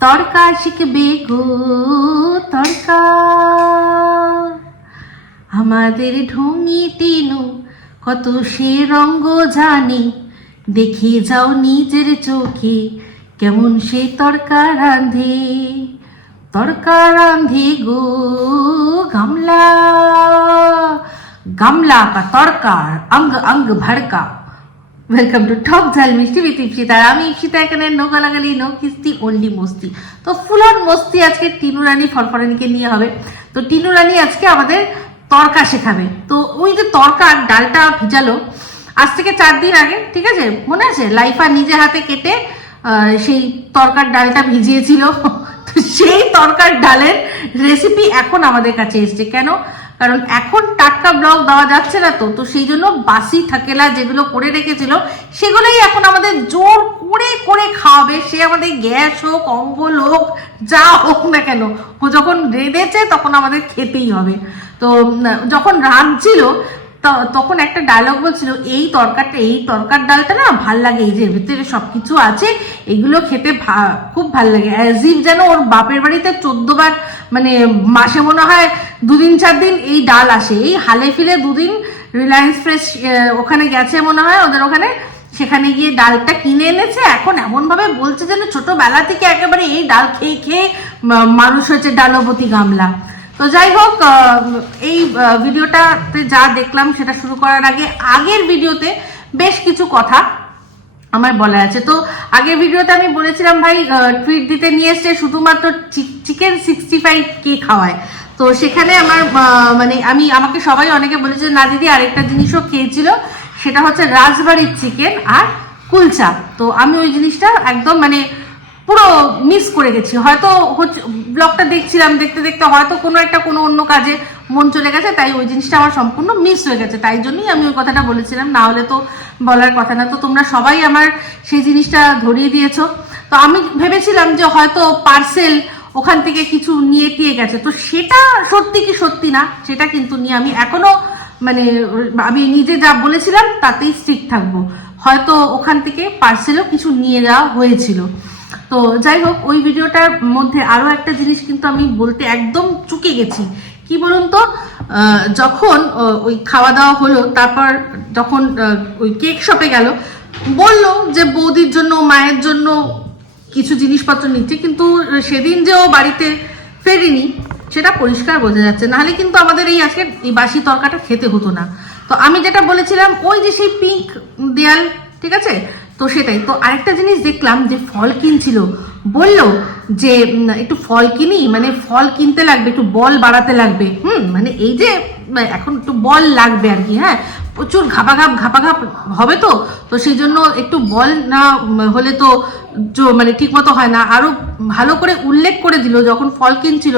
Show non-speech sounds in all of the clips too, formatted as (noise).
তড়কা শিখবে গো আমাদের ঢুঙি টিনু, কত সে রঙ্গ জানে। দেখে যাও নিজের চোখে, কেমন সে তড়কা রাঁধে। তড়কা রান্ধে গো, গামলা। গামলা কা তড়কা অঙ্গ অঙ্গ, ভড়কা। ওয়েলকাম টু টক ঝাল মিষ্টি উইথ ইপসিতা আর আমি ইপসিতা এখানে নো গালাগালি নো কিস্তি অনলি মস্তি। তো ফুল অন মস্তি আজকে টিনু রানী ফরফরানিকে নিয়ে হবে। তো টিনু রানী আজকে আমাদের তরকা শেখাবে। তো ওই যে তরকার ডালটা ভিজালো, আজ থেকে চার দিন আগে, ঠিক আছে? মনে আছে? লাইফা নিজে হাতে কেটে সেই তরকার ডালটা ভিজিয়েছিল। তো সেই তরকার ডালের রেসিপি এখন আমাদের কাছে এসছে। কেন? কারণ এখন টাটকা ব্লগ দেওয়া যাচ্ছে না তো তো সেই জন্য বাসি থাকেলা যেগুলো করে রেখেছিল, সেগুলোই এখন আমাদের জোর করে করে খাওয়াবে। সে আমাদের গ্যাস হোক, অম্বল হোক, যা হোক না কেন, ও যখন রেঁধেছে তখন আমাদের খেতেই হবে। তো যখন রাঁধছিল তখন একটা ডায়লগ বলছিল, এই তরকারটা, এই তরকার ডালটা না ভালো লাগে, এই যে ভিতরে সবকিছু আছে, এগুলো খেতে খুব ভালো লাগে। অ্যাজ যেন ওর বাপের বাড়িতে চোদ্দ বার মানে মাসে মনে হয় দুদিন, চার দিন এই ডাল আসে। এই হালে ফিলে দুদিন রিলায়েন্স ফ্রেশ ওখানে গেছে মনে হয় ওদের ওখানে। সেখানে গিয়ে ডালটা কিনে এনেছে। এখন এমন ভাবে বলছে যেন ছোটবেলা থেকে একেবারে এই ডাল খেয়ে খেয়ে মানুষ হয়েছে ডালবতী গামলা। তো যাই হোক এই ভিডিওটাতে যা দেখলাম সেটা শুরু করার আগে, আগের ভিডিওতে বেশ কিছু কথা আমার বলা আছে। তো আগের ভিডিওতে আমি বলেছিলাম ভাই ট্রিট দিতে নিয়ে এসছে শুধুমাত্র চিকেন সিক্সটি ফাইভ কে খাওয়ায়। তো সেখানে আমার মানে আমি, আমাকে সবাই অনেকে বলেছে, না দিদি, আরেকটা জিনিসও খেয়েছিল, সেটা হচ্ছে রাজবাড়ির চিকেন আর কুলচা। তো আমি ওই জিনিসটা একদম মানে পুরো মিস করে গেছি। হয়তো ব্লগটা দেখছিলাম, দেখতে দেখতে হয়তো কোনো একটা কোনো অন্য কাজে মন চলে গেছে, তাই ওই জিনিসটা আমার সম্পূর্ণ মিস হয়ে গেছে। তাই জন্যই আমি ওই কথাটা বলেছিলাম। না হলে তো বলার কথা না। তো তোমরা সবাই আমার সেই জিনিসটা ধরিয়ে দিয়েছ। তো আমি ভেবেছিলাম যে হয়তো পার্সেল ওখান থেকে কিছু নিয়ে টিয়ে গেছে। তো সেটা সত্যি কি সত্যি না, সেটা কিন্তু নিয়ে আমি এখনও মানে আমি নিজে যা বলেছিলাম তাতেই স্ট্রিক্ট থাকব। হয়তো ওখান থেকে পার্সেলও কিছু নিয়ে যাওয়া হয়েছিল। তো যাই হোক, ওই ভিডিওটার মধ্যে আরও একটা জিনিস কিন্তু আমি বলতে একদম চুকে গেছি। কি বলুন তো? যখন ওই খাওয়া দাওয়া হলো, তারপর যখন ওই কেক শপে গেল, বলল যে বৌদির জন্য, মায়ের জন্য কিছু জিনিসপত্র নিচ্ছে, কিন্তু সেদিন যে ও বাড়িতে ফেরেনি, সেটা পরিষ্কার বোঝা যাচ্ছে। নাহলে কিন্তু আমাদের এই আজকে এই বাসি তরকাটা খেতে হতো না। তো আমি যেটা বলেছিলাম, ওই যে সেই পিঙ্ক দেয়াল, ঠিক আছে? তো সেটাই। তো আরেকটা জিনিস দেখলাম যে ফল কিনছিল। বলল যে একটু ফল কিনি মানে ফল কিনতে লাগবে, একটু বল বাড়াতে লাগবে। হুম মানে এই যে এখন একটু বল লাগবে আর কি হ্যাঁ? প্রচুর ঘাপাঘাপ ঘাপাঘাপ হবে তো? তো সেই জন্য একটু বল না হলে তো মানে ঠিক মতো হয় না। আরও ভালো করে উল্লেখ করে দিল যখন ফল কিনছিল।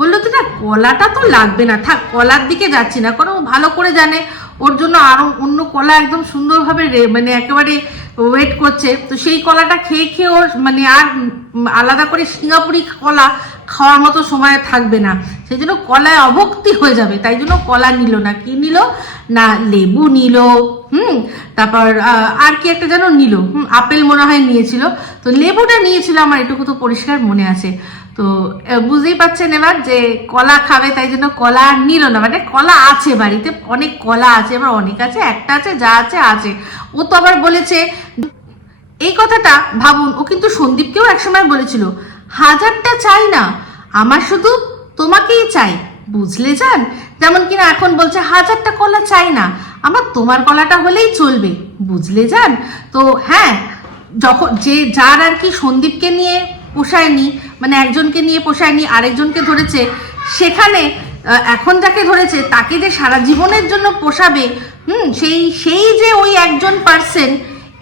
বলল তো না, কলাটা তো লাগবে না। থাক, কলার দিকে যাচ্ছি না। কারণ ভালো করে জানে। ওর জন্য আরও অন্য কলা একদম সুন্দরভাবে মানে একেবারে ওয়েট করছে, তো সেই কলাটা খেয়ে খেয়ে ওর মানে আর আলাদা করে সিঙ্গাপুরি কলা খাওয়ার মতো সময় থাকবে না। সেই জন্য কলায় অভক্তি হয়ে যাবে, তাই জন্য কলা নিল না। কি নিল? না, লেবু নিল, হুম, তারপর আর কি একটা যেন নিল, হুম, আপেল মনে হয় নিয়েছিল। তো লেবুটা নিয়েছিল আমার, এটুকু তো পরিষ্কার মনে আছে। তো বুঝতেই পারছেন এবার যে কলা খাবে, তাই জন্য কলা আর নিল না। মানে কলা আছে বাড়িতে, অনেক কলা আছে, এবার অনেক আছে, একটা আছে, যা আছে আছে। ও তো আবার বলেছে, এই কথাটা ভাবুন, ও কিন্তু সন্দীপকেও একসময় বলেছিল, হাজারটা চাই না, আমার শুধু তোমাকেই চাই। বুঝলে যান যেমন কিনা এখন বলছে, হাজারটা কলা চাই না, আমার তোমার কলাটা হলেই চলবে। বুঝলে যান তো হ্যাঁ যখন যে, যার আর কি সন্দীপকে নিয়ে পোষায়নি মানে একজনকে নিয়ে পোষায়নি, আরেকজনকে ধরেছে, সেখানে এখন যাকে ধরেছে, তাকে যে সারা জীবনের জন্য পোষাবে, হুম, সেই সেই যে ওই একজন পার্সেন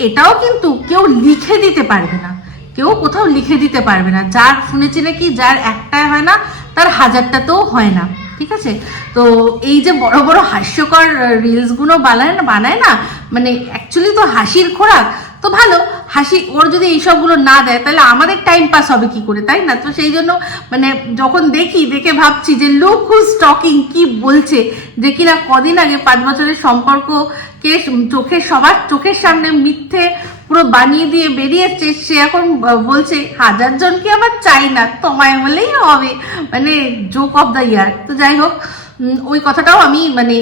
এটাও কিন্তু কেউ লিখে দিতে পারবে না। কেউ কোথাও লিখে দিতে পারবে না। যার শুনেছি নাকি যার একটাই হয় না, তার হাজারটাতেও হয় না। ঠিক আছে? তো এই যে বড় বড় হাস্যকর রিলসগুলো বানায় না বানায় না মানে অ্যাকচুয়ালি তো হাসির খোরাক তো ভালো, হাসি, ওর যদি এইসবগুলো না দেয়, তাহলে আমাদের টাইম পাস হবে কি করে, তাই না? তো সেই জন্য মানে যখন দেখি, দেখে ভাবছি যে লুক হুজ টকিং কি বলছে, যে কিনা কদিন আগে পাঁচ বছরের সম্পর্ককে চোখের সবার চোখের সামনে মিথ্যে পুরো বানিয়ে দিয়ে বেরিয়েছে সে এখন বলছে, হাজার জনকে আমার চাই না? তোমায় হলেই হবে। মানে জোক অফ দ্য ইয়ার তো যাই হোক ওই কথাটাও আমি মানে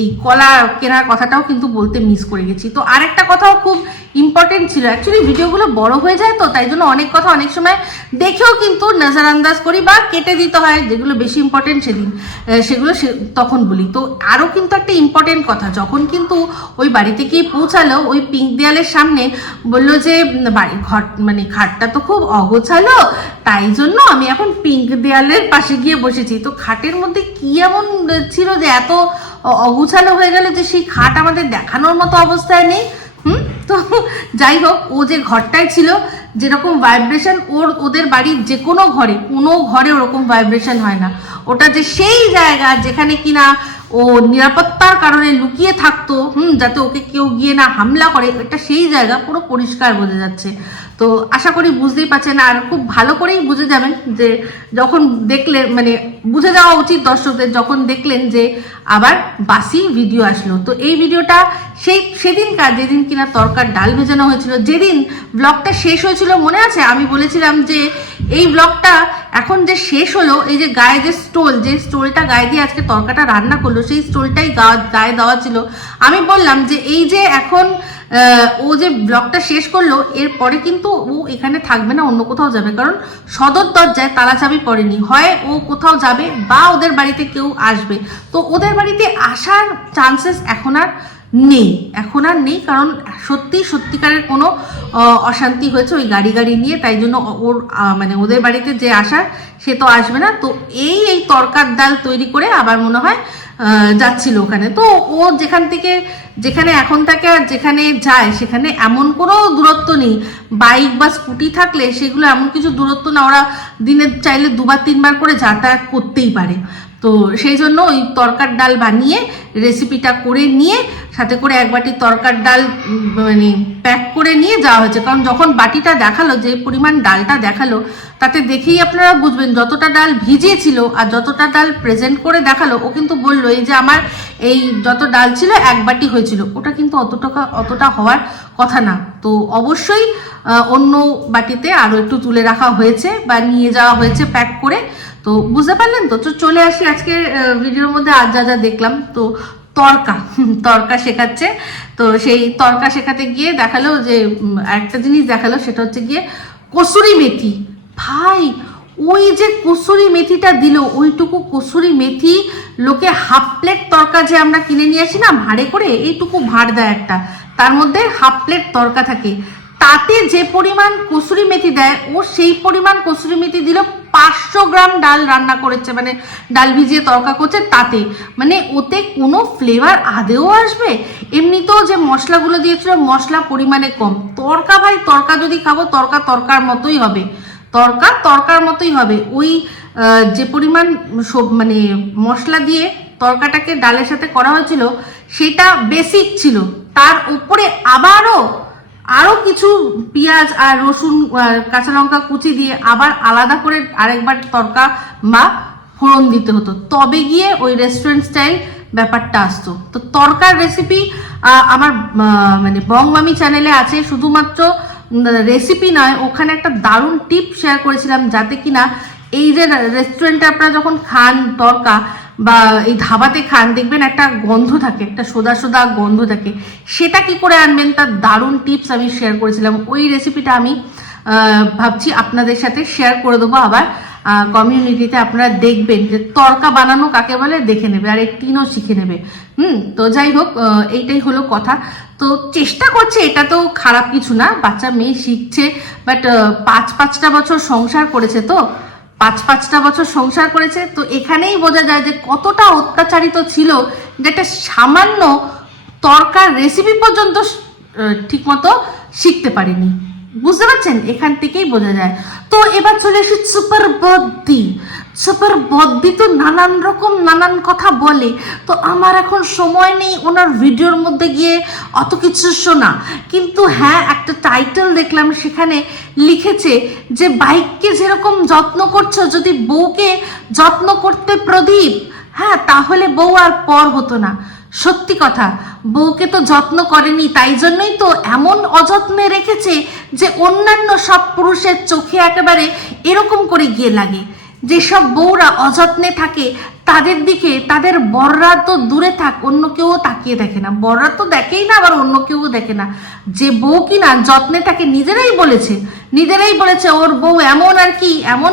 এই কলা কেনার কথাটাও কিন্তু বলতে মিস করে গেছি। তো আরেকটা কথাও খুব ইম্পর্টেন্ট ছিল। অ্যাকচুয়ালি ভিডিওগুলো বড় হয়ে যায় তো, তাই জন্য অনেক কথা অনেক সময় দেখেও কিন্তু নজর আন্দাজ করি বা কেটে দিতে হয়, যেগুলো বেশি ইম্পর্টেন্ট সেদিন সেগুলো তখন বলি। তো আরও কিন্তু একটা ইম্পর্টেন্ট কথা, যখন কিন্তু ওই বাড়িতে গিয়ে পৌঁছালো, ওই পিঙ্ক দেয়ালের সামনে বলল যে, বাড়ি ঘর মানে খাটটা তো খুব অগোছালো, তাই জন্য আমি এখন পিঙ্ক দেয়ালের পাশে গিয়ে বসেছি। তো খাটের মধ্যে কি এমন ছিল যে এত অগুছানো হয়ে গেল যে সেই খাট আমাদের দেখানোর মতো অবস্থায় নেই। হুম? তো যাই হোক, ও যে ঘরটায় ছিল, যেরকম ভাইব্রেশন ওর, ওদের বাড়ির যে কোনো ঘরে কোনো ঘরে ওরকম ভাইব্রেশন হয় না। ওটা যে সেই জায়গা যেখানে কিনা ও নিরাপত্তার কারণে লুকিয়ে থাকতো, হুম, যাতে ওকে কেউ গিয়ে না হামলা করে, এটা সেই জায়গা পুরো পরিষ্কার বোঝা যাচ্ছে। তো আশা করি বুঝতেই পারছেন, আর খুব ভালো করেই বুঝে যাবেন যে যখন দেখলে মানে বুঝে যাওয়া উচিত দর্শকদের, যখন দেখলেন যে আবার বাসি ভিডিও আসলো। তো এই ভিডিওটা সেই সেদিনকার যেদিন কিনা তরকার ডাল ভেজানো হয়েছিল, যেদিন ব্লগটা শেষ হয়েছিল মনে আছে? আমি বলেছিলাম যে এই ব্লগটা এখন যে শেষ হলো, এই যে গায়ে যে স্টোল যে স্টোলটা গায়ে দিয়ে আজকে তরকাটা রান্না করল, সেই স্টোলটাই গায়ে দেওয়া ছিল। আমি বললাম যে এই যে এখন ও যে ব্লগটা শেষ করল এরপরে কিন্তু ও এখানে থাকবে না, অন্য কোথাও যাবে। কারণ সদর দরজায় তালা চাবি পড়েনি। হয় ও কোথাও যাবে বা ওদের বাড়িতে কেউ আসবে। তো ওদের বাড়িতে আসার চান্সেস এখন আর নেই। এখন আর নেই, কারণ সত্যি সত্যিকারের কোনো অশান্তি হয়েছে ওই গাড়ি গাড়ি নিয়ে, তাই জন্য ওর মানে ওদের বাড়িতে যে আসার, সে তো আসবে না। তো এই এই তরকার ডাল তৈরি করে আবার মনে হয় যাচ্ছিল ওখানে। তো ও যেখান থেকে, যেখানে এখন থাকে আর যেখানে যায়, সেখানে এমন কোনো দূরত্ব নেই। বাইক বা স্কুটি থাকলে সেগুলো এমন কিছু দূরত্ব না, ওরা দিনে চাইলে দুবার, তিনবার করে যাতায়াত করতেই পারে। তো সেই জন্য ওই তরকার ডাল বানিয়ে রেসিপিটা করে নিয়ে, সাথে করে এক বাটি তরকার ডাল মানে প্যাক করে নিয়ে যাওয়া হয়েছে। কারণ যখন বাটিটা দেখাল, যে পরিমাণ ডালটা দেখাল, তাতে দেখেই আপনারা বুঝবেন যতটা ডাল ভিজিয়েছিল আর যতটা ডাল প্রেজেন্ট করে দেখাল, ও কিন্তু বলল, এই যে আমার এই যত ডাল ছিল, এক বাটি হয়েছিল। ওটা কিন্তু অতটা অতটা হওয়ার কথা না। তো অবশ্যই অন্য বাটিতে আরও একটু তুলে রাখা হয়েছে বা নিয়ে যাওয়া হয়েছে প্যাক করে। তো বুঝতে পারলেন তো? চলে আসি আজকে ভিডিওর মধ্যে আজ যা যা দেখলাম। তো তরকা (laughs) তরকা শেখাচ্ছে। তো সেই তরকা শেখাতে গিয়ে দেখাল যে একটা জিনিস দেখাল, সেটা হচ্ছে গিয়ে কসুরি মেথি। ভাই, ওই যে কসুরি মেথিটা দিল, ওইটুকু কসুরি মেথি লোকে হাফ প্লেট তরকা যে আমরা কিনে নিয়ে আসি না, ভাঁড়ে করে, এইটুকু ভাঁড় দেয় একটা। তার মধ্যে হাফ প্লেট তরকা থাকে। তাতে যে পরিমাণ কসুরি মেথি দেয়, ও সেই পরিমাণ কসুরি মেথি দিল পাঁচশো গ্রাম ডাল রান্না করেছে মানে ডাল ভিজিয়ে তরকা করছে তাতে মানে ওতে কোনো ফ্লেভার আদেও আসবে? এমনিতেও যে মশলাগুলো দিয়েছিল, মশলা পরিমাণে কম। তরকা ভাই, তরকা যদি খাব, তরকা তরকার মতোই হবে। তরকা তরকার মতোই হবে। ওই যে পরিমাণ সব মানে মশলা দিয়ে তরকাটাকে ডালের সাথে করা হয়েছিল, সেটা বেসিক ছিল। তার উপরে আবারও আরও কিছু পেঁয়াজ আর রসুন কাঁচা লঙ্কা কুচি দিয়ে আবার আলাদা করে আরেকবার তরকা বা ফোড়ন দিতে হতো। তবে গিয়ে ওই রেস্টুরেন্ট স্টাইল ব্যাপারটা আসতো। তো তরকার রেসিপি আমার মানে বং মামি চ্যানেলে আছে। শুধুমাত্র রেসিপি নয়, ওখানে একটা দারুণ টিপ শেয়ার করেছিলাম যাতে কিনা এই যে রেস্টুরেন্টে আপনারা যখন খান তরকা বা এই ধাবাতে খান, দেখবেন একটা গন্ধ থাকে, একটা সোদা সোদা গন্ধ থাকে। সেটা কি করে আনবেন? তার দারুণ টিপস আমি শেয়ার করেছিলাম। ওই রেসিপিটা আমি ভাবছি আপনাদের সাথে শেয়ার করে দেবো আবার কমিউনিটিতে আপনারা দেখবেন যে তরকা বানানো কাকে বলে? দেখে নেবে আর একটিনও শিখে নেবে। হুম, তো যাই হোক এইটাই হলো কথা। তো চেষ্টা করছে, এটা তো খারাপ কিছু না। বাচ্চা মেয়ে শিখছে বাট পাঁচ পাঁচটা বছর সংসার করেছে তো। পাঁচ পাঁচটা বছর সংসার করেছে, তো এখানেই বোঝা যায় যে কতটা অত্যাচারিত ছিল যে একটা সামান্য তরকার রেসিপি পর্যন্ত ঠিকমতো শিখতে পারেনি। বুঝতে পারছেন? এখান থেকেই বোঝা যায়। তো এবার চলে আসি সুপার বদ্দি। সুপার বদ্দি তো নানান রকম নানান কথা বলে। তো আমার এখন সময় নেই ওনার ভিডিওর মধ্যে গিয়ে অত কিছু শোনা। কিন্তু হ্যাঁ একটা টাইটেল দেখলাম সেখানে লিখেছে যে, বাইককে যেরকম যত্ন করছ, যদি বউকে যত্ন করতে প্রদীপ হ্যাঁ তাহলে বউ আর পর হতো না। সত্যি কথা। বউকে তো যত্ন করেনি, তাই জন্যই তো এমন অযত্নে রেখেছে যে অন্যান্য সব পুরুষের চোখে একেবারে এরকম করে গিয়ে লাগে। যেসব বউরা অযত্নে থাকে, তাদের দিকে, তাদের বররা তো দূরে থাক, অন্য কেউ তাকিয়ে দেখে না। বররা তো দেখেই না, আবার অন্য কেউ দেখে না। যে বউ কিনা যত্নে থাকে নিজেরাই বলেছে নিজেরাই বলেছে, ওর বউ এমন আর কি, এমন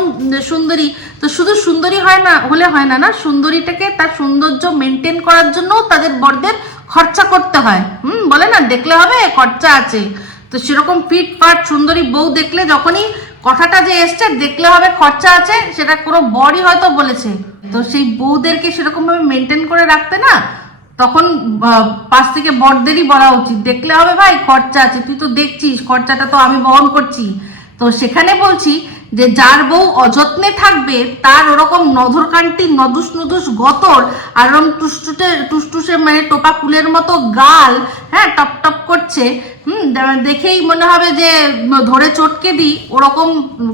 সুন্দরী। তো শুধু সুন্দরী হয় না, হলে হয় না না, সুন্দরীটাকে তার সৌন্দর্য মেনটেন করার জন্য তাদের বরদের খরচা করতে হয়। হুম, বলে না, দেখলে হবে, খরচা আছে। তো সেরকম ফিট ফাট সুন্দরী বউ দেখলে যখনই কথাটা যে এসছে, দেখলে হবে খরচা আছে, সেটা কোনো বরই হয়তো বলেছে। তো সেই বউদেরকে সেরকম ভাবে মেনটেন করে রাখতে না, তখন পাশ থেকে বরদেরই বলা উচিত। দেখলে হবে, ভাই, খরচা আছে, তুই তো দেখছিস, খরচাটা তো আমি বহন করছি। তো সেখানে বলছি যে যার বউ অযত্নে থাকবে, তার ওরকম নধর নধরকান্তি, নদুস নদুস গতর, আর ওরকম টুসটুটে, টুসটুসে মানে টোপা ফুলের মতো গাল হ্যাঁ টপ টপ করছে, হুম দেখেই মনে হবে যে ধরে চটকে দিই ওরকম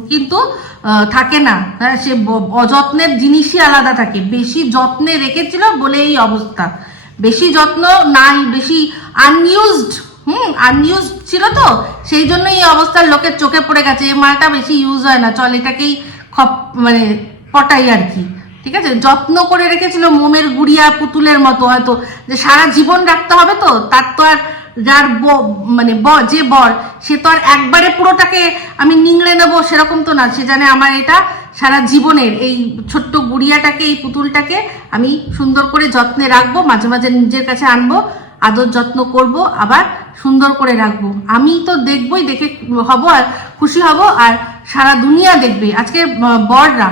কিন্তু থাকে না। হ্যাঁ সে অযত্নের জিনিসই আলাদা থাকে। বেশি যত্নে রেখেছিল বলে এই অবস্থা। বেশি যত্ন নাই, বেশি আনইউজড হুম, আর নিউজ ছিল তো? সেই জন্য এই অবস্থার লোকের চোখে পড়ে গেছে। এই মালটা বেশি ইউজ হয় না। চল, এটাকেই খপ মানে পটাই আর কি। ঠিক আছে? যত্ন করে রেখেছিল মোমের গুড়িয়া পুতুলের মতো হয়তো। যে সারা জীবন রাখতে হবে তো? তার তো আর যার ব- মানে ব- যে বর, সে তো আর একবারে পুরোটাকে আমি নিংড়ে নেব সেরকম তো না। সে জানে আমার এটা সারা জীবনের। এই ছোট্ট গুড়িয়াটাকে, এই পুতুলটাকে আমি সুন্দর করে যত্নে রাখব, মাঝে মাঝে নিজের কাছে আনব। আদর যত্ন করব, আবার সুন্দর করে রাখব। আমি তো দেখবই, দেখে হব আর খুশি হব আর সারা দুনিয়া দেখবে। আজকে বররা,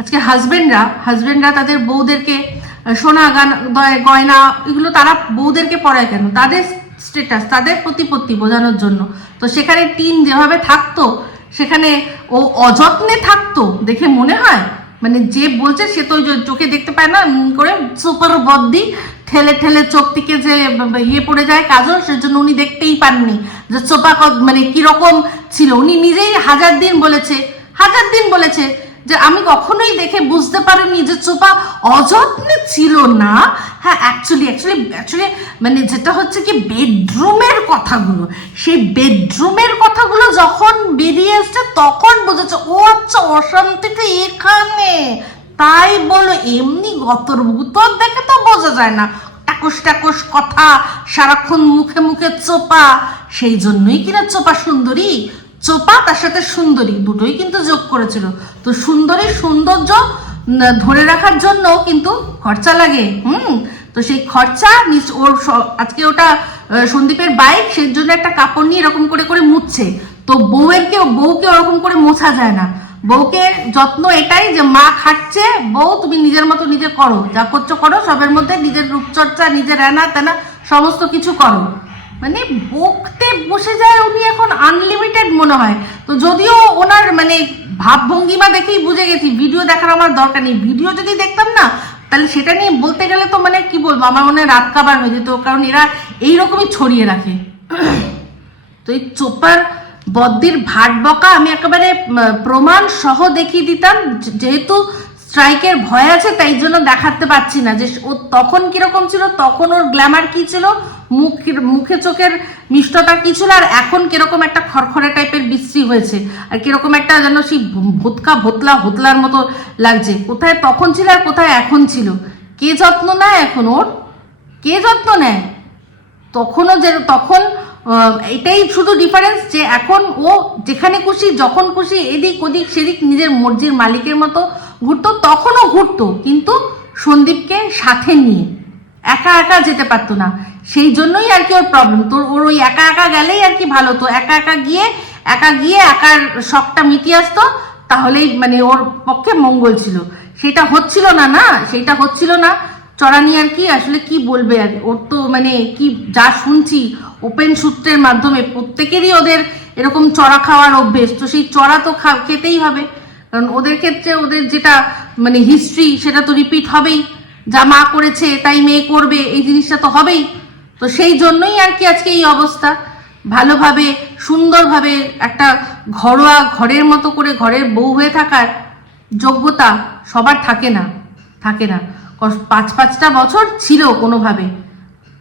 আজকে হাজবেন্ডরা হাজবেন্ডরা তাদের বউদেরকে সোনা, গান গয়না, এগুলো তারা বউদেরকে পড়ায় কেন? তাদের স্টেটাস তাদের প্রতিপত্তি বোঝানোর জন্য। তো সেখানে টিন যেভাবে থাকতো, সেখানে ও অযত্নে থাকতো দেখে মনে হয়? মানে যে বলছে সে তো চোখে দেখতে পায় না করে সুপার বদ্দি ঠেলে ঠেলে চোখ থেকে যে ইয়ে পড়ে যায় কাজল, সেজন্য উনি দেখতেই পাননি যে চোপা মানে কীরকম ছিল। উনি নিজেই হাজার দিন বলেছে, হাজার দিন বলেছে যে আমি কখনোই দেখে বুঝতে পারিনি যে চোপা অযত্নে ছিল না। হ্যাঁ অ্যাকচুয়ালি অ্যাকচুয়ালি অ্যাকচুয়ালি মানে যেটা হচ্ছে কি বেডরুমের কথাগুলো। সেই বেডরুমের কথাগুলো যখন বেরিয়ে এসছে, তখন বুঝেছে, ও আচ্ছা অশান্তিটা এখানে। তাই বলো, এমনি গতর ভূতর দেখে তো বোঝা যায় না। টাকুস টাকুস কথা সারাক্ষণ মুখে মুখে চোপা। সেই জন্যই কিনা চোপা সুন্দরী? চোপা তার সাথে সুন্দরী, দুটোই কিন্তু যোগ করেছিল। তো সুন্দরী সৌন্দর্য ধরে রাখার জন্য কিন্তু খরচা লাগে, হুম? তো সেই খরচা ওর আজকে ওটা সন্দীপের বাইক সেই জন্য একটা কাপড় নিয়ে এরকম করে করে মুছছে। তো বউয়ের কেউ বউকে ওরকম করে মোছা যায় না। বউকে যত্ন এটাই যে মা খাচ্ছে, বউ তুমি নিজের মতো নিজে করো। যা করছ করো, সবের মধ্যে নিজের রূপচর্চা, নিজের এনা তেনা, সমস্ত কিছু করো। মানে বকতে বসে যায় উনি এখন আনলিমিটেড মনে হয়। তো যদিও ওনার মানে ভাবভঙ্গিমা দেখেই বুঝে গেছি ভিডিও দেখার আমার দরকার নেই। ভিডিও যদি দেখতাম না, তাহলে সেটা নিয়ে বলতে গেলে তো মানে কি বলব, আমার মনে হয় রাত কাবার হয়ে যেত। কারণ এরা এইরকমই ছড়িয়ে রাখে। তো এই চোপার বদ্দির ভাট বকা আমি একেবারে প্রমাণ সহ দেখিয়ে দিতাম যেহেতু স্ট্রাইকের ভয় আছে, তাই জন্য দেখাতে পারছি না, যে ও তখন কীরকম ছিল, তখন ওর গ্ল্যামার কি ছিল, মুখ মুখে চোখের মিষ্টতা কি ছিল, আর এখন কীরকম একটা খড়খড়ে টাইপের বিশ্রী হয়েছে, আর কীরকম একটা যেন সেই ভোতকা ভোতলা হোতলার মতো লাগছে, কোথায় তখন ছিল আর কোথায় এখন ছিল, কে যত্ন নেয় এখন ওর? কে যত্ন নেয়? তখনও যে, তখন এটাই শুধু ডিফারেন্স যে এখন ও যেখানে খুশি, যখন খুশি, এদিক ওদিক, সেদিক নিজের মর্জির মালিকের মতো ঘুরতো, তখনও ঘুরতো, কিন্তু সন্দীপকে সাথে নিয়ে একা একা যেতে পারতো না। সেই জন্যই আর কি ওর প্রবলেম তোর, ওর ওই একা একা গেলেই আর কি ভালো, তো একা একা গিয়ে একা গিয়ে একার শখটা মিটিয়ে আসতো, তাহলেই মানে ওর পক্ষে মঙ্গল ছিল। সেটা হচ্ছিল না না, সেটা হচ্ছিল না। চড়ানি আর কি, আসলে কি বলবে আর ওর তো মানে কি যা শুনছি ওপেন সূত্রের মাধ্যমে প্রত্যেকেরই ওদের এরকম চড়া খাওয়ার অভ্যেস। তো সেই চড়া তো খেতেই হবে। কারণ ওদের ক্ষেত্রে ওদের যেটা মানে হিস্ট্রি সেটা তো রিপিট হবেই। যা মা করেছে, তাই মেয়ে করবে, এই জিনিসটা তো হবেই। তো সেই জন্যই আর কি আজকে এই অবস্থা। ভালোভাবে, সুন্দরভাবে একটা ঘরোয়া, ঘরের মতো করে ঘরের বউ হয়ে থাকার যোগ্যতা সবার থাকে না থাকে না। পাঁচ পাঁচটা বছর ছিল কোনোভাবে।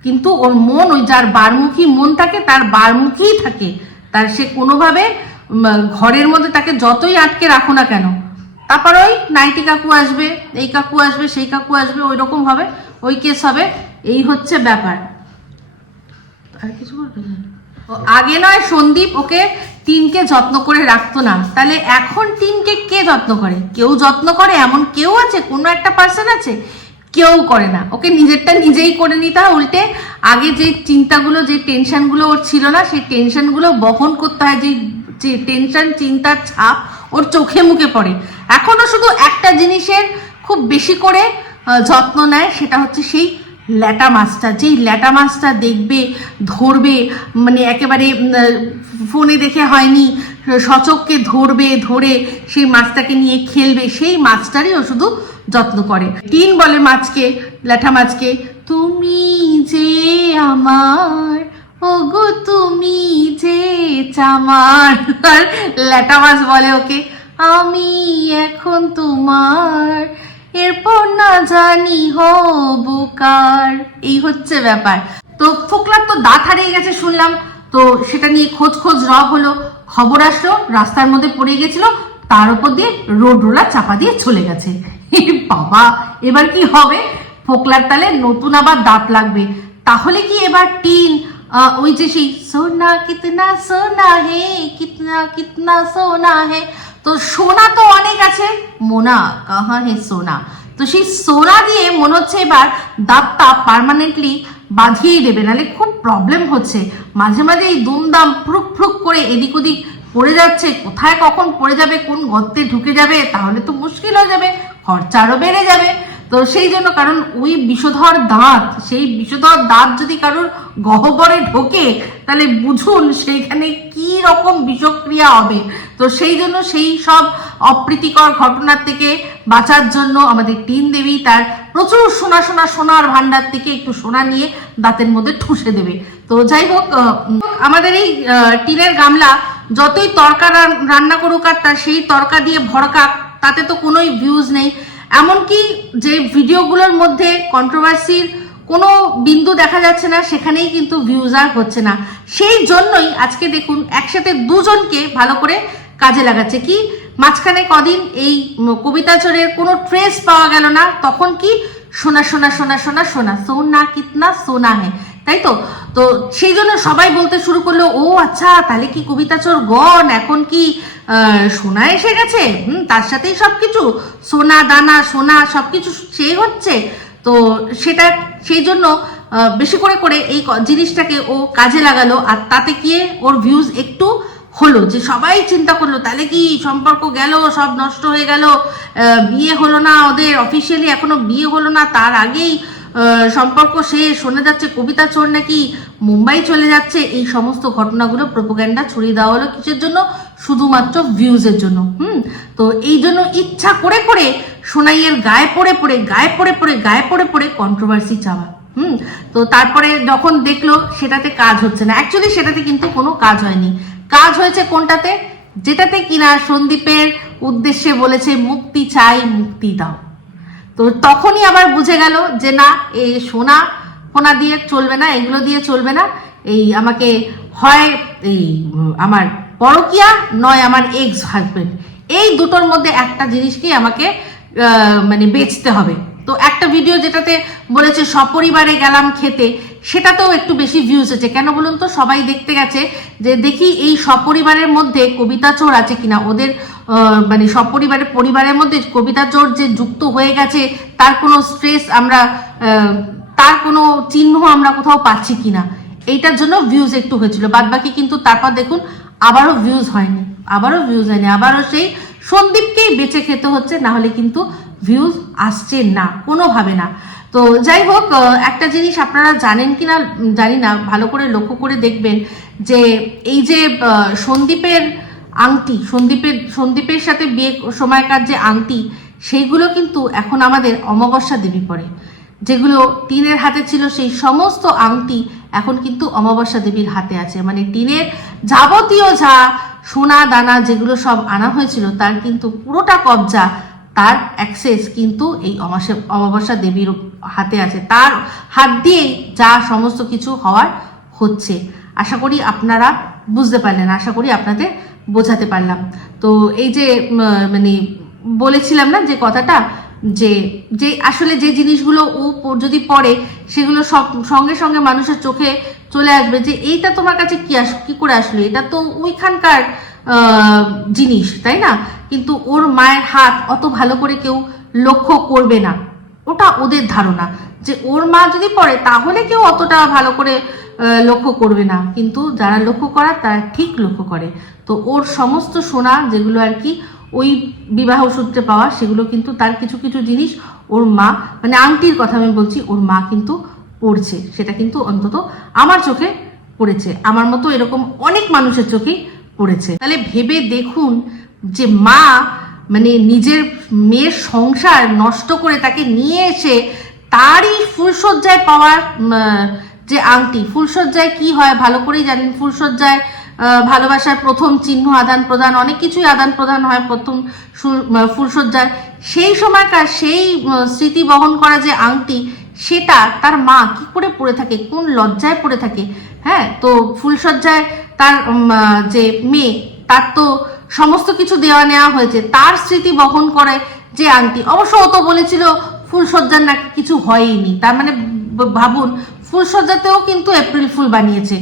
কিন্তু ওর মন ওই যার বারমুখী মন থাকে, তার বারমুখীই থাকে। তার সে কোনোভাবে ঘরের মধ্যে তাকে যতই আটকে রাখো না কেন, তারপর ওই নাইটি কাকু আসবে, এই কাকু আসবে, সেই কাকু আসবে ওই রকম হবে, ওই কেস হবে, এই হচ্ছে ব্যাপার। আর কিছু আগে নয়, সন্দীপ ওকে টিনকে যত্ন করে রাখতো না। তাহলে এখন টিনকে কে যত্ন করে? কেউ যত্ন করে? এমন কেউ আছে? কোনো একটা পার্সন আছে? কেউ করে না। ওকে নিজেরটা নিজেই করে নিতে হয়, উল্টে আগে যে চিন্তাগুলো, যে টেনশনগুলো ওর ছিল না, সেই টেনশনগুলো বহন করতে হয়, যে যে টেনশন চিন্তার ছাপ ওর চোখে মুখে পড়ে। এখনও শুধু একটা জিনিসের খুব বেশি করে যত্ন নেয়, সেটা হচ্ছে সেই ল্যাটা মাছটা। যেই ল্যাটা মাছটা দেখবে, ধরবে মানে একেবারে ফোনে দেখে হয়নি, সচককে ধরবে, ধরে সেই মাছটাকে নিয়ে খেলবে, সেই মাছটারই ও শুধু যত্ন করে। টিন বলে মাছকে ল্যাঠা মাছকে, তুমি যে আমার, ওগো তুমি যে চামার। আর ল্যাটা মাছ বলে ওকে, আমি এখন তোমার, এরপর না জানি হব কার। এই হচ্ছে ব্যাপার। তো ফোকলার তো দাঁত হারিয়ে গেছে শুনলাম। তো সেটা নিয়ে খোঁজ খোঁজ রব হলো। খবর আসলো, রাস্তার মধ্যে পড়ে গেছিল। তার উপর দিয়ে রোড রোলার চাপা দিয়ে চলে গেছে। বাবা, এবার কি হবে? ফোকলার তালে নতুন আবার দাঁত লাগবে। তাহলে কি এবার টিন ওই যে সেই সোনা কিতনা সোনা হে, কিতনা কিতনা সোনা হে। তো সোনা তো অনেক আছে। মোনা, কাহা হে সোনা? তো সেই সোনা দিয়ে মনে হচ্ছে এবার দাঁতটা পার্মানেন্টলি বাঁধিয়েই দেবে নাহলে খুব প্রবলেম হচ্ছে। মাঝে মাঝে এই দুমদাম ফ্রুক ফ্রুক করে এদিক ওদিক পড়ে যাচ্ছে, কোথায় কখন পড়ে যাবে, কোন গর্তে ঢুকে যাবে, তাহলে তো মুশকিল হয়ে যাবে, খরচা আরও বেড়ে যাবে। তো সেই জন্য কারণ ওই বিষধর দাঁত, সেই বিষধর দাঁত যদি কারোর গহ্বরে ঢোকে, তাহলে বুঝুন সেইখানে কি রকম বিষক্রিয়া হবে। তো সেই জন্য সেই সব অপ্রীতিকর ঘটনার থেকে বাঁচার জন্য আমাদের টিন দেবী তার প্রচুর সোনা সোনা সোনার ভান্ডার থেকে একটু সোনা নিয়ে দাঁতের মধ্যে ঠুসে দেবে। তো যাই হোক আমাদের এই টিনের গামলা যতই তরকা রান্না করুক আর তার সেই তরকা দিয়ে ভরকাক তাতে তো কোনোই ভিউজ নেই। এমনকি যে ভিডিওগুলোর মধ্যে কন্ট্রোভার্সির কোনো বিন্দু দেখা যাচ্ছে না, সেখানেই কিন্তু ভিউজ আর হচ্ছে না। সেই জন্যই আজকে দেখুন একসাথে দুজনকে ভালো করে কাজে লাগাচ্ছে। কি? মাঝখানে কদিন এই কবিতাচরের কোনো ট্রেস পাওয়া গেল না, তখন কি? সোনা সোনা সোনা সোনা সোনা সোনা, কিতনা, সোনা হ্যাঁ তাই তো? তো সেই জন্য সবাই বলতে শুরু করল, ও আচ্ছা তাহলে কি কবিতাচোর গন এখন কি সোনা এসে গেছে? হুম, তার সাথেই সব কিছু সোনা, দানা, সোনা সব কিছু সে হচ্ছে। তো সেটা, সেই জন্য বেশি করে করে এই জিনিসটাকে ও কাজে লাগালো আর তাতে গিয়ে ওর ভিউজ একটু হলো। যে সবাই চিন্তা করল, তাহলে কি সম্পর্ক গেল, সব নষ্ট হয়ে গেল? বিয়ে হলো না ওদের? অফিসিয়ালি এখনও বিয়ে হলো না, তার আগেই সম্পর্ক শেষ, শোনা যাচ্ছে কবিতা চোর নাকি মুম্বাই চলে যাচ্ছে, এই সমস্ত ঘটনাগুলো প্রোপোগ্যান্ডা ছড়িয়ে দেওয়া হলো কিসের জন্য? শুধুমাত্র ভিউজের জন্য, হুম? তো এই জন্য ইচ্ছা করে করে সোনাইয়ের গায়ে পড়ে পড়ে, গায়ে পড়ে পড়ে, গায়ে পড়ে পড়ে কন্ট্রোভার্সি চাওয়া হুম? তো তারপরে যখন দেখল সেটাতে কাজ হচ্ছে না অ্যাকচুয়ালি সেটাতে কিন্তু কোনো কাজ হয়নি। কাজ হয়েছে কোনটাতে? যেটাতে কিনা সন্দীপের উদ্দেশ্যে বলেছে, মুক্তি চাই, মুক্তি দাও। তো তখনই আবার বুঝে গেল যে না এই সোনা ফোনা দিয়ে চলবে না, এগুলো দিয়ে চলবে না। এই আমাকে হয় এই আমার পরকিয়া, নয় আমার এক্স হাজবেন্ড এই দুটোর মধ্যে একটা জিনিসকেই আমাকে মানে বেচতে হবে। তো একটা ভিডিও যেটাতে বলেছে, সপরিবারে গেলাম খেতে। সেটাতেও একটু বেশি ভিউজ হচ্ছে কেন বলুন তো? সবাই দেখতে গেছে যে দেখি এই সপরিবারের মধ্যে কবিতা চোর আছে কিনা? ওদের মানে সপরিবারের পরিবারের মধ্যে কবিতা চোর যে যুক্ত হয়ে গেছে, তার কোনো স্ট্রেস আমরা তার কোনো চিহ্ন আমরা কোথাও পাচ্ছি কিনা? এইটার জন্য ভিউজ একটু হয়েছিল। বাদ বাকি কিন্তু তারপর দেখুন, আবারও ভিউজ হয়নি। আবারও ভিউজ হয়নি। আবারও সেই সন্দীপকেই বেঁচে খেতে হচ্ছে না হলে কিন্তু ভিউজ আসছে না, কোনোভাবে না। তো যাই হোক একটা জিনিস আপনারা জানেন কি না জানি না, ভালো করে লক্ষ্য করে দেখবেন যে এই যে সন্দীপের আংটি, সন্দীপের সন্দীপের সাথে বিয়ে সময়কার যে আংটি, সেইগুলো কিন্তু এখন আমাদের অমাবস্যা দেবী পড়ে যেগুলো টিনের হাতে ছিল, সেই সমস্ত আংটি এখন কিন্তু অমাবস্যা দেবীর হাতে আছে। মানে টিনের যাবতীয় যা সোনা দানা যেগুলো সব আনা হয়েছিল, তার কিন্তু পুরোটা কবজা তার অ্যাক্সেস কিন্তু এই অমাসা অমাবস্যা দেবীর হাতে আছে। তার হাত দিয়েই যা সমস্ত কিছু হওয়ার হচ্ছে। আশা করি আপনারা বুঝতে পারলেন, আশা করি আপনাদের বোঝাতে পারলাম। তো এই যে মানে বলেছিলাম না যে কথাটা, যে যে আসলে যে জিনিসগুলো ও যদি পড়ে, সেগুলো সঙ্গে সঙ্গে মানুষের চোখে চলে আসবে যে, এইটা তোমার কাছে কি আস কি করে আসলো? এটা তো ওইখানকার জিনিস, তাই না? কিন্তু ওর মায়ের হাত অত ভালো করে কেউ লক্ষ্য করবে না। ওটা ওদের ধারণা। যে ওর মা যদি পড়ে, তাহলে কেউ অতটা ভালো করে লক্ষ্য করবে না। কিন্তু যারা লক্ষ্য করার তারা ঠিক লক্ষ্য করে। তো ওর সমস্ত সোনা যেগুলো আর কি, ওই বিবাহ সূত্রে পাওয়া, সেগুলো কিন্তু তার কিছু কিছু জিনিস ওর মা মানে আংটির কথা আমি বলছি, ওর মা কিন্তু পড়ছে। সেটা কিন্তু অন্তত আমার চোখে পড়েছে। আমার মতো এরকম অনেক মানুষের চোখেই পড়েছে। তাহলে ভেবে দেখুন যে মা মানে নিজের মেয়ের সংসার নষ্ট করে তাকে নিয়ে এসে তারই ফুলসজ্জায় পাওয়ার যে আংটি। ফুলসজ্জায় কি হয় ভালো করেই জানেন। ফুলসজ্জায় ভালোবাসার প্রথম চিহ্ন, আদান প্রদান, অনেক কিছুই আদান প্রদান হয় প্রথম ফুলসজ্জার সেই সময়কার সেই স্মৃতি বহন করা যে আংটি সেটা তার মা কি করে পড়ে থাকে, কোন লজ্জায় পড়ে থাকে হ্যাঁ? তো ফুলসজ্জায় তার যে মেয়ে, তার তো সমস্ত কিছু দেওয়া নেওয়া হয়েছে, তার স্মৃতি বহন করে যে আংটি। অবশ্য ও তো বলেছিল ফুলসজ্জার না কিছু হয়নি তার মানে ভাবুন ফুলসজ্জাতেও কিন্তু এপ্রিল ফুল বানিয়েছে।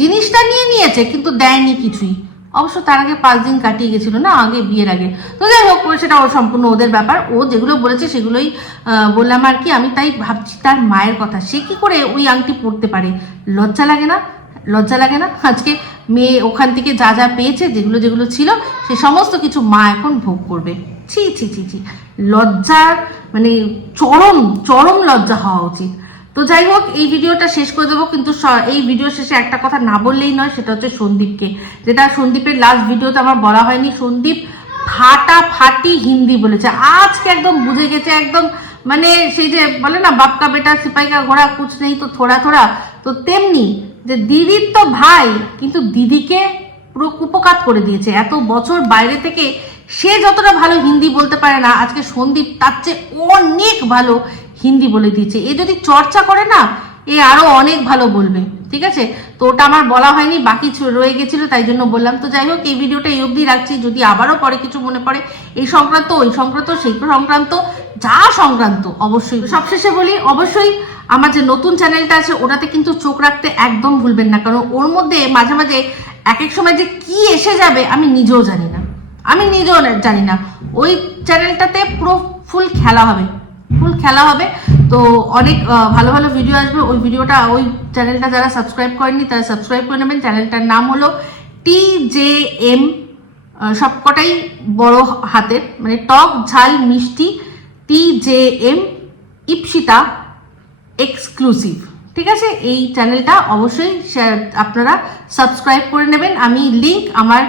জিনিসটা নিয়ে নিয়েছে, কিন্তু দেয়নি কিছুই। অবশ্য তার আগে পাঁচ দিন কাটিয়ে গেছিল না, আগে, বিয়ের আগে। তো যাই হোক সেটা সম্পূর্ণ ওদের ব্যাপার। ও যেগুলো বলেছে সেগুলোই বললাম আর কি, আমি তাই ভাবছি তার মায়ের কথা। সে কি করে ওই আংটি পরতে পারে? লজ্জা লাগে না? লজ্জা লাগে না? আজকে মেয়ে ওখান থেকে যা যা পেয়েছে, যেগুলো যেগুলো ছিল, সে সমস্ত কিছু মা এখন ভোগ করবে। ছি ছি ছি ছি। লজ্জার মানে চরম চরম লজ্জা হওয়া উচিত। তো যাই হোক, এই ভিডিওটা শেষ করে দেবো, কিন্তু এই ভিডিও শেষে একটা কথা না বললেই নয়, সেটা হচ্ছে সন্দীপকে। যেটা সন্দীপের লাস্ট ভিডিওতে আমার বলা হয়নি। সন্দীপ ফাটা ফাটি হিন্দি বলেছে। আজকে একদম বুঝে গেছে, একদম মানে সেই যে বলে না, বাপকা বেটা, সিপাইকা ঘোড়া, কুছ নেই তো থোড়া থোড়া। তো তেমনি যে দিদির তো ভাই, কিন্তু দিদিকে পুরো কুপকাত করে দিয়েছে। এত বছর বাইরে থেকে সে যতটা ভালো হিন্দি বলতে পারে না, আজকে সন্দীপ তার চেয়ে অনেক ভালো হিন্দি বলে দিয়েছে। এ যদি চর্চা করে না, এ আরও অনেক ভালো বলবে। ঠিক আছে? তো ওটা আমার বলা হয়নি, বাকি রয়ে গেছিল, তাই জন্য বললাম। তো যাই হোক, এই ভিডিওটা এই অবধি রাখছি। যদি আবারও পরে কিছু মনে পড়ে, এই সংক্রান্ত, ওই সংক্রান্ত সেই সংক্রান্ত, যা সংক্রান্ত, অবশ্যই। সবশেষে বলি, অবশ্যই আমার যে নতুন চ্যানেলটা আছে, ওটাতে কিন্তু চোখ রাখতে একদম ভুলবেন না। কারণ ওর মধ্যে মাঝে মাঝে এক এক সময় যে কি এসে যাবে, আমি নিজেও জানি না। আমি নিজেও জানি না। ওই চ্যানেলটাতে পুরো ফুল খেলা হবে। ফুল খেলা হবে। তো অনেক ভালো ভালো ভিডিও আসবে। ওই ভিডিওটা ওই চ্যানেলটা যারা সাবস্ক্রাইব করেননি, তারা সাবস্ক্রাইব করে নেবেন। চ্যানেলটার নাম হলো টি জে এম সবকটাই বড় হাতের মানে টক, ঝাল, মিষ্টি T J M Ipsita exclusive ঠিক আছে? এই চ্যানেলটা অবশ্যই আপনারা সাবস্ক্রাইব করে নেবেন। আমি লিংক আমার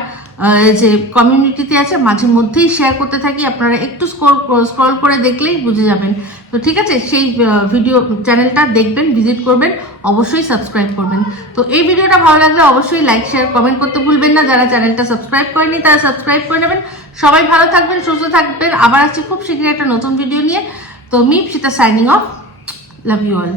যে কমিউনিটিতে আছে, মাঝে মধ্যেই শেয়ার করতে থাকি। আপনারা একটু স্ক্রল স্ক্রল করে দেখলেই বুঝে যাবেন। তো ঠিক আছে, সেই ভিডিও চ্যানেলটা দেখবেন ভিজিট করবেন, অবশ্যই সাবস্ক্রাইব করবেন। তো এই ভিডিওটা ভালো লাগলে অবশ্যই লাইক শেয়ার কমেন্ট করতে ভুলবেন না। যারা চ্যানেলটা সাবস্ক্রাইব করেনি তারা সাবস্ক্রাইব করে নেবেন। সবাই ভালো থাকবেন, সুস্থ থাকবেন। আবার আসছি খুব শীঘ্রই একটা নতুন ভিডিও নিয়ে। তো me Sita signing off love you all